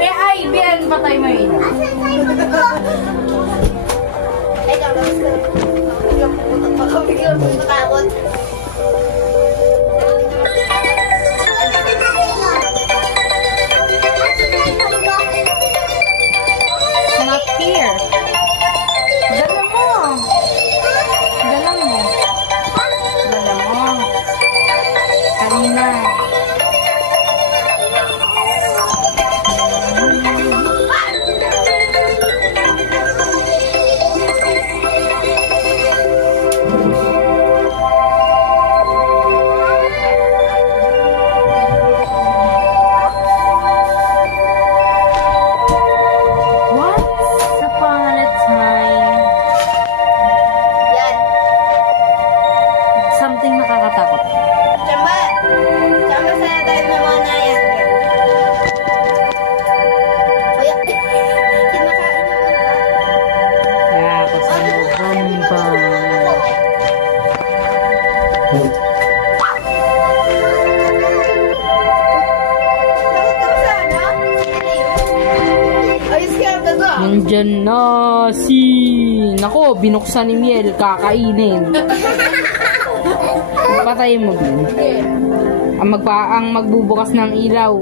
Ay, Ben, patay mo yun. Ay, tapos ka. Biglang putakot. Not here. Dala mo. Dala mo. Dala mo. Kanina. Something nakakatakot. Chamba! Chamba sa tayo na mga nayan. Kuya, kinakain naman ba? Yeah, kasi November. Takot ka ba sa ano? Ayos ka, gaga. Nandyan na si... Nako, binuksan ni Miel. Kakainin. Patayin mo, Bin. Ang magbubukas ng ilaw.